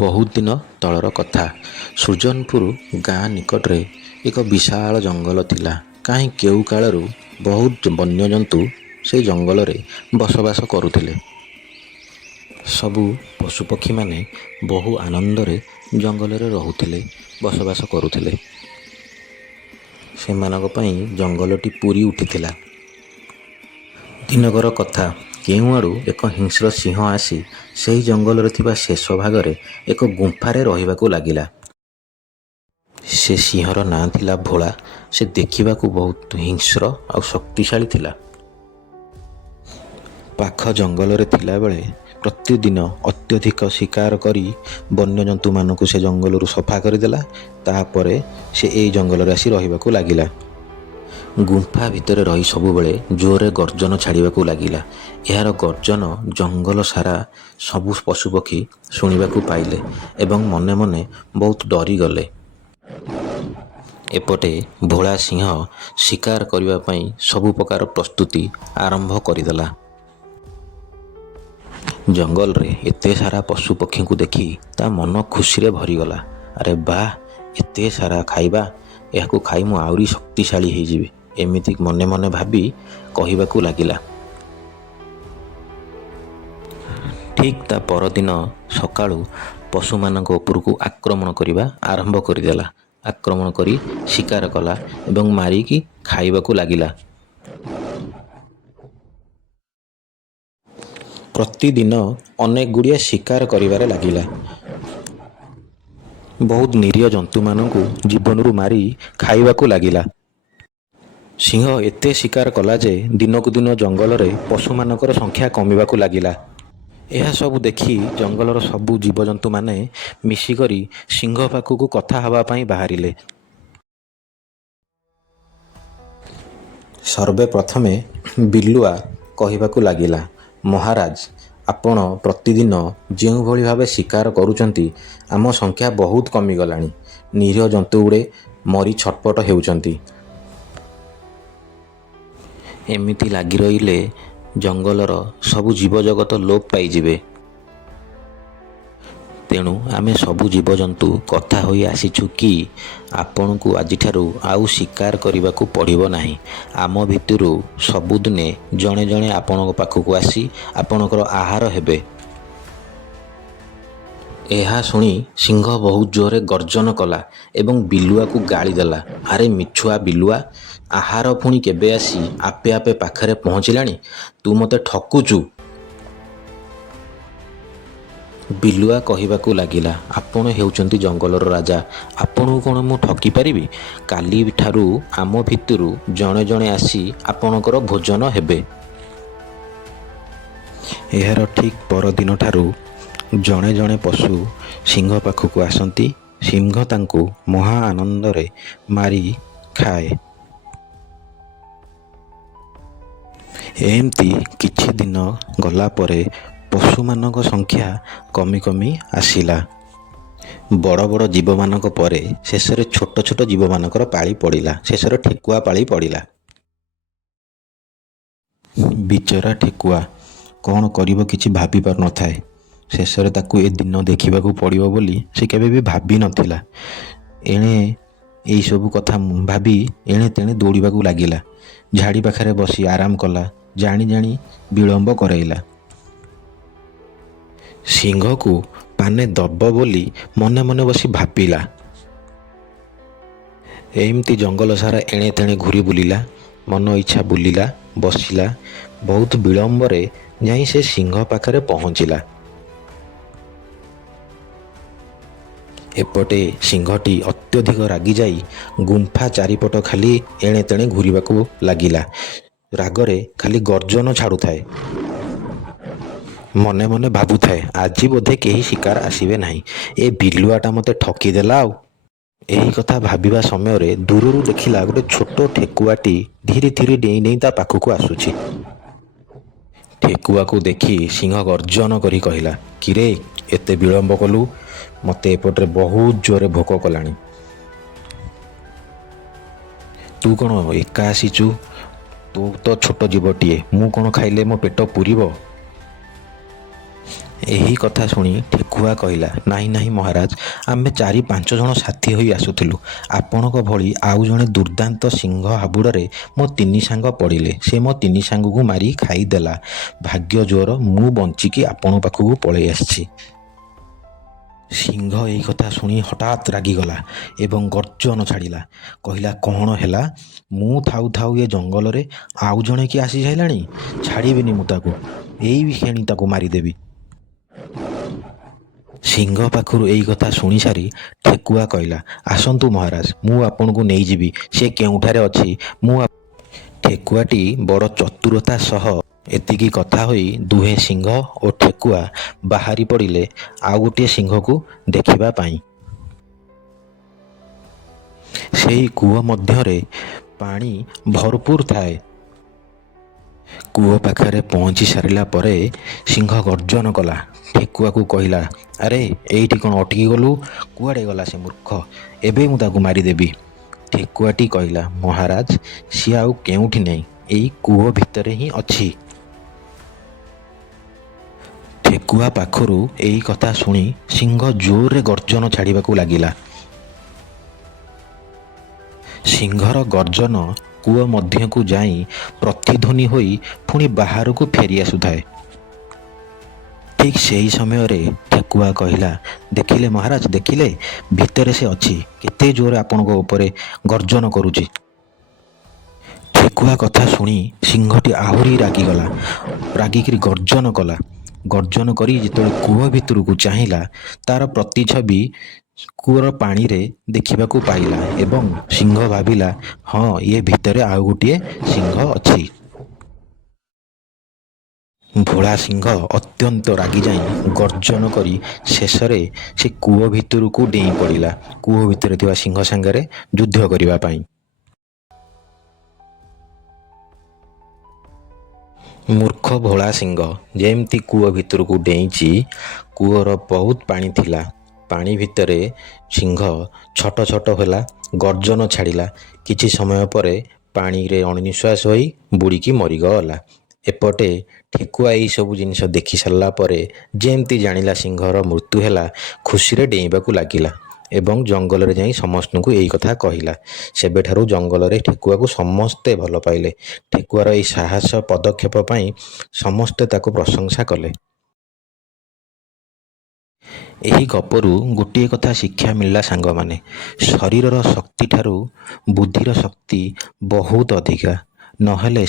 ବହୁତ ଦିନ ତଳର କଥା। ସୁଜନପୁର ଗାଁ ନିକଟରେ ଏକ ବିଶାଳ ଜଙ୍ଗଲ ଥିଲା। କାହିଁ କେଉଁ କାଳରୁ ବହୁତ ବନ୍ୟଜନ୍ତୁ ସେହି ଜଙ୍ଗଲରେ ବସବାସ କରୁଥିଲେ। ସବୁ ପଶୁପକ୍ଷୀମାନେ ବହୁ ଆନନ୍ଦରେ ଜଙ୍ଗଲରେ ରହୁଥିଲେ, ବସବାସ କରୁଥିଲେ। ସେମାନଙ୍କ ପାଇଁ ଜଙ୍ଗଲଟି ପୂରି ଉଠିଥିଲା। ଦିନକର କଥା, କେଉଁଆଡ଼ୁ ଏକ ହିଂସ୍ର ସିଂହ ଆସି ସେହି ଜଙ୍ଗଲରେ ଥିବା ଶେଷ ଭାଗରେ ଏକ ଗୁମ୍ଫାରେ ରହିବାକୁ ଲାଗିଲା। ସେ ସିଂହର ନାଁ ଥିଲା ଭୋଳା। ସେ ଦେଖିବାକୁ ବହୁତ ହିଂସ୍ର ଆଉ ଶକ୍ତିଶାଳୀ ଥିଲା। ପାଖ ଜଙ୍ଗଲରେ ଥିଲାବେଳେ ପ୍ରତିଦିନ ଅତ୍ୟଧିକ ଶିକାର କରି ବନ୍ୟଜନ୍ତୁମାନଙ୍କୁ ସେ ଜଙ୍ଗଲରୁ ସଫା କରିଦେଲା। ତାପରେ ସେ ଏହି ଜଙ୍ଗଲରେ ଆସି ରହିବାକୁ ଲାଗିଲା। ଗୁମ୍ଫା ଭିତରେ ରହି ସବୁବେଳେ ଜୋରରେ ଗର୍ଜନ ଛାଡ଼ିବାକୁ ଲାଗିଲା। ଏହାର ଗର୍ଜନ ଜଙ୍ଗଲ ସାରା ସବୁ ପଶୁପକ୍ଷୀ ଶୁଣିବାକୁ ପାଇଲେ ଏବଂ ମନେ ମନେ ବହୁତ ଡରିଗଲେ। ଏପଟେ ଭୋଳା ସିଂହ ଶିକାର କରିବା ପାଇଁ ସବୁ ପ୍ରକାର ପ୍ରସ୍ତୁତି ଆରମ୍ଭ କରିଦେଲା। ଜଙ୍ଗଲରେ ଏତେ ସାରା ପଶୁପକ୍ଷୀଙ୍କୁ ଦେଖି ତା ମନ ଖୁସିରେ ଭରିଗଲା। ଆରେ ବାଃ, ଏତେ ସାରା ଖାଇବା, ଏହାକୁ ଖାଇ ମୁଁ ଆହୁରି ଶକ୍ତିଶାଳୀ ହେଇଯିବି, ଏମିତି ମନେ ମନେ ଭାବି କହିବାକୁ ଲାଗିଲା। ଠିକ୍ ତା ପରଦିନ ସକାଳୁ ପଶୁମାନଙ୍କ ଉପରକୁ ଆକ୍ରମଣ କରିବା ଆରମ୍ଭ କରିଦେଲା। ଆକ୍ରମଣ କରି ଶିକାର କଲା ଏବଂ ମାରିକି ଖାଇବାକୁ ଲାଗିଲା। ପ୍ରତିଦିନ ଅନେକ ଗୁଡ଼ିଏ ଶିକାର କରିବାରେ ଲାଗିଲା। ବହୁତ ନିରୀହ ଜନ୍ତୁମାନଙ୍କୁ ଜୀବନରୁ ମାରି ଖାଇବାକୁ ଲାଗିଲା। ସିଂହ ଏତେ ଶିକାର କଲା ଯେ ଦିନକୁ ଦିନ ଜଙ୍ଗଲରେ ପଶୁମାନଙ୍କର ସଂଖ୍ୟା କମିବାକୁ ଲାଗିଲା। ଏହା ସବୁ ଦେଖି ଜଙ୍ଗଲର ସବୁ ଜୀବଜନ୍ତୁମାନେ ମିଶିକରି ସିଂହ ପାଖକୁ କଥା ହେବା ପାଇଁ ବାହାରିଲେ। ସର୍ବେ ପ୍ରଥମେ ବିଲୁଆ କହିବାକୁ ଲାଗିଲା, ମହାରାଜ, ଆପଣ ପ୍ରତିଦିନ ଯେଉଁଭଳି ଭାବେ ଶିକାର କରୁଛନ୍ତି, ଆମ ସଂଖ୍ୟା ବହୁତ କମିଗଲାଣି। ନିରୀହ ଜନ୍ତୁଗୁଡ଼େ ମରି ଛଟପଟ ହେଉଛନ୍ତି। ଏମିତି ଲାଗି ରହିଲେ ଜଙ୍ଗଲର ସବୁ ଜୀବଜଗତ ଲୋପ ପାଇଯିବେ। ତେଣୁ ଆମେ ସବୁ ଜୀବଜନ୍ତୁ କଥା ହୋଇ ଆସିଛୁ କି ଆପଣଙ୍କୁ ଆଜିଠାରୁ ଆଉ ଶିକାର କରିବାକୁ ପଡ଼ିବ ନାହିଁ। ଆମ ଭିତରୁ ସବୁଦିନେ ଜଣେ ଜଣେ ଆପଣଙ୍କ ପାଖକୁ ଆସି ଆପଣଙ୍କର ଆହାର ହେବେ। ଏହା ଶୁଣି ସିଂହ ବହୁତ ଜୋରରେ ଗର୍ଜନ କଲା ଏବଂ ବିଲୁଆକୁ ଗାଳି ଦେଲା। ଆରେ ମିଛୁଆ ବିଲୁଆ, ଆହାର ପୁଣି କେବେ ଆସି ଆପେ ଆପେ ପାଖରେ ପହଞ୍ଚିଲାଣି? ତୁ ମୋତେ ଠକୁଛୁ। ବିଲୁଆ କହିବାକୁ ଲାଗିଲା, ଆପଣ ହେଉଛନ୍ତି ଜଙ୍ଗଲର ରାଜା। ଆପଣଙ୍କୁ କ'ଣ ମୁଁ ଠକି ପାରିବି? କାଲିଠାରୁ ଆମ ଭିତରୁ ଜଣେ ଜଣେ ଆସି ଆପଣଙ୍କର ଭୋଜନ ହେବେ। ଏହାର ଠିକ୍ ପରଦିନଠାରୁ ଜଣେ ଜଣେ ପଶୁ ସିଂହ ପାଖକୁ ଆସନ୍ତି। ସିଂହ ତାଙ୍କୁ ମହା ଆନନ୍ଦରେ ମାରି ଖାଏ। ଏମିତି କିଛି ଦିନ ଗଲା ପରେ ପଶୁମାନଙ୍କ ସଂଖ୍ୟା କମି କମି ଆସିଲା। ବଡ଼ ବଡ଼ ଜୀବମାନଙ୍କ ପରେ ଶେଷରେ ଛୋଟ ଛୋଟ ଜୀବମାନଙ୍କର ପାଳି ପଡ଼ିଲା। ଶେଷରେ ଠେକୁଆ ପାଳି ପଡ଼ିଲା। ବିଚରା ଠେକୁଆ କ'ଣ କରିବ କିଛି ଭାବି ପାରୁନଥାଏ। ଶେଷରେ ତାକୁ ଏ ଦିନ ଦେଖିବାକୁ ପଡ଼ିବ ବୋଲି ସେ କେବେ ବି ଭାବି ନଥିଲା। ଏଣେ ଏଇସବୁ କଥା ଭାବି ଏଣେ ତେଣେ ଦୌଡ଼ିବାକୁ ଲାଗିଲା। ଝାଡ଼ି ପାଖରେ ବସି ଆରାମ କଲା। ଜାଣି ଜାଣି ବିଳମ୍ବ କରାଇଲା। ସିଂହକୁ ପାନେ ଦବ ବୋଲି ମନେ ମନେ ବସି ଭାବିଲା। ଏମିତି ଜଙ୍ଗଲ ସାରା ଏଣେ ତେଣେ ଘୁରି ବୁଲିଲା। ମନ ଇଚ୍ଛା ବୁଲିଲା, ବସିଲା। ବହୁତ ବିଳମ୍ବରେ ଯାଇ ସେ ସିଂହ ପାଖରେ ପହଞ୍ଚିଲା। ଏପଟେ ସିଂହଟି ଅତ୍ୟଧିକ ରାଗିଯାଇ ଗୁମ୍ଫା ଚାରିପଟ ଖାଲି ଏଣେ ତେଣେ ଘୁରିବାକୁ ଲାଗିଲା। ରାଗରେ ଖାଲି ଗର୍ଜନ ଛାଡ଼ୁଥାଏ। ମନେ ମନେ ଭାବୁଥାଏ, ଆଜି ବୋଧେ କେହି ଶିକାର ଆସିବେ ନାହିଁ। ଏ ବିଲୁଆଟା ମୋତେ ଠକିଦେଲା ଆଉ। ଏହି କଥା ଭାବିବା ସମୟରେ ଦୂରରୁ ଦେଖିଲା ଗୋଟେ ଛୋଟ ଠେକୁଆଟି ଧୀରେ ଧୀରେ ଡେଇଁ ଡେଇଁ ତା ପାଖକୁ ଆସୁଛି। ଠେକୁଆକୁ ଦେଖି ସିଂହ ଗର୍ଜନ କରି କହିଲା, କିରେ, ଏତେ ବିଳମ୍ବ କଲୁ? ମୋତେ ଏପଟରେ ବହୁତ ଜୋରରେ ଭୋକ କଲାଣି। ତୁ କ'ଣ ଏକା ଆସିଛୁ? ତୁ ତ ଛୋଟ ଜୀବଟିଏ, ମୁଁ କ'ଣ ଖାଇଲେ ମୋ ପେଟ ପୂରିବ? ଏହି କଥା ଶୁଣି ଠେକୁଆ କହିଲା, ନାହିଁ ନାହିଁ ମହାରାଜ, ଆମେ 4-5 ଜଣ ସାଥୀ ହୋଇ ଆସୁଥିଲୁ। ଆପଣଙ୍କ ଭଳି ଆଉ ଜଣେ ଦୁର୍ଦ୍ଦାନ୍ତ ସିଂହ ହାବୁଡ଼ରେ ମୋ 3 ସାଙ୍ଗ ପଡ଼ିଲେ। ସେ ମୋ 3 ସାଙ୍ଗକୁ ମାରି ଖାଇଦେଲା। ଭାଗ୍ୟ ଜୋର ମୁଁ ବଞ୍ଚିକି ଆପଣଙ୍କ ପାଖକୁ ପଳେଇ ଆସିଛି। ସିଂହ ଏହି କଥା ଶୁଣି ହଠାତ୍ ରାଗିଗଲା ଏବଂ ଗର୍ଜନ ଛାଡ଼ିଲା। କହିଲା, କ'ଣ ହେଲା? ମୁଁ ଥାଉ ଥାଉ ଏ ଜଙ୍ଗଲରେ ଆଉ ଜଣେ କିଏ ଆସି ସାରିଲାଣି। ଛାଡ଼ିବିନି ମୁଁ ତାକୁ, ଏଇ କ୍ଷଣି ତାକୁ ମାରିଦେବି। ସିଂହ ପାଖରୁ ଏଇ କଥା ଶୁଣିସାରି ଠେକୁଆ କହିଲା, ଆସନ୍ତୁ ମହାରାଜ, ମୁଁ ଆପଣଙ୍କୁ ନେଇଯିବି। ସେ କେଉଁଠାରେ ଅଛି ଠେକୁଆଟି ବଡ଼ ଚତୁରତା ସହ ଏତିକି କଥା ହୋଇ ଦୁହେଁ ସିଂହ ଓ ଠେକୁଆ ବାହାରି ପଡ଼ିଲେ ଆଉ ଗୋଟିଏ ସିଂହକୁ ଦେଖିବା ପାଇଁ। ସେହି କୂଅ ମଧ୍ୟରେ ପାଣି ଭରପୁର ଥାଏ। କୂଅ ପାଖରେ ପହଞ୍ଚି ସାରିଲା ପରେ ସିଂହ ଗର୍ଜନ କଲା। ଠେକୁଆକୁ କହିଲା, ଆରେ ଏଇଠି କ'ଣ ଅଟକି ଗଲୁ? କୁଆଡ଼େ ଗଲା ସେ ମୂର୍ଖ? ଏବେ ମୁଁ ତାକୁ ମାରିଦେବି। ଠେକୁଆଟି କହିଲା, ମହାରାଜ, ସିଏ ଆଉ କେଉଁଠି ନାହିଁ, ଏଇ କୂଅ ଭିତରେ ହିଁ ଅଛି। ଠେକୁଆ ପାଖରୁ ଏଇ କଥା ଶୁଣି ସିଂହ ଜୋରରେ ଗର୍ଜନ ଛାଡ଼ିବାକୁ ଲାଗିଲା। ସିଂହର ଗର୍ଜନ କୂଅ ମଧ୍ୟକୁ ଯାଇ ପ୍ରତିଧ୍ୱନି ହୋଇ ପୁଣି ବାହାରକୁ ଫେରି ଆସୁଥାଏ। ଠିକ୍ ସେହି ସମୟରେ ଠେକୁଆ କହିଲା, ଦେଖିଲେ ମହାରାଜ, ଦେଖିଲେ, ଭିତରେ ସେ ଅଛି। କେତେ ଜୋରରେ ଆପଣଙ୍କ ଉପରେ ଗର୍ଜନ କରୁଛି। ଠେକୁଆ କଥା ଶୁଣି ସିଂହଟି ଆହୁରି ରାଗିଗଲା। ରାଗିକିରି ଗର୍ଜନ କଲା। ଗର୍ଜନ କରି ଯେତେବେଳେ କୂଅ ଭିତରକୁ ଚାହିଁଲା, ତାର ପ୍ରତିଛବି କୂଅର ପାଣିରେ ଦେଖିବାକୁ ପାଇଲା ଏବଂ ସିଂହ ଭାବିଲା, ହଁ, ଏ ଭିତରେ ଆଉ ଗୋଟିଏ ସିଂହ ଅଛି। ଭୋଳା ସିଂହ ଅତ୍ୟନ୍ତ ରାଗିଯାଇ ଗର୍ଜନ କରି ଶେଷରେ ସେ କୂଅ ଭିତରକୁ ଡେଇଁ ପଡ଼ିଲା, କୂଅ ଭିତରେ ଥିବା ସିଂହ ସାଙ୍ଗରେ ଯୁଦ୍ଧ କରିବା ପାଇଁ। ମୂର୍ଖ ଭୋଳା ସିଂହ ଯେମିତି କୂଅ ଭିତରକୁ ଡେଇଁଛି, କୂଅର ବହୁତ ପାଣି ଥିଲା। ପାଣି ଭିତରେ ସିଂହ ଛଟ ଛଟ ହେଲା, ଗର୍ଜନ ଛାଡ଼ିଲା। କିଛି ସମୟ ପରେ ପାଣିରେ ଅଣନିଶ୍ୱାସ ହୋଇ ବୁଡ଼ିକି ମରିଗଲା। ଏପଟେ ଠେକୁଆ ଏଇସବୁ ଜିନିଷ ଦେଖି ସାରିଲା ପରେ ଯେମିତି ଜାଣିଲା ସିଂହର ମୃତ୍ୟୁ ହେଲା, ଖୁସିରେ ଡେଇଁବାକୁ ଲାଗିଲା ଏବଂ ଜଙ୍ଗଲରେ ଯାଇ ସମସ୍ତଙ୍କୁ ଏଇ କଥା କହିଲା। ସେବେଠାରୁ ଜଙ୍ଗଲରେ ଠେକୁଆକୁ ସମସ୍ତେ ଭଲ ପାଇଲେ। ଠେକୁଆର ଏହି ସାହସ ପଦକ୍ଷେପ ପାଇଁ ସମସ୍ତେ ତାକୁ ପ୍ରଶଂସା କଲେ। ଏହି ଗପରୁ ଗୋଟିଏ କଥା ଶିକ୍ଷା ମିଳିଲା ସାଙ୍ଗମାନେ, ଶରୀରର ଶକ୍ତି ଠାରୁ ବୁଦ୍ଧିର ଶକ୍ତି ବହୁତ ଅଧିକା। ନହେଲେ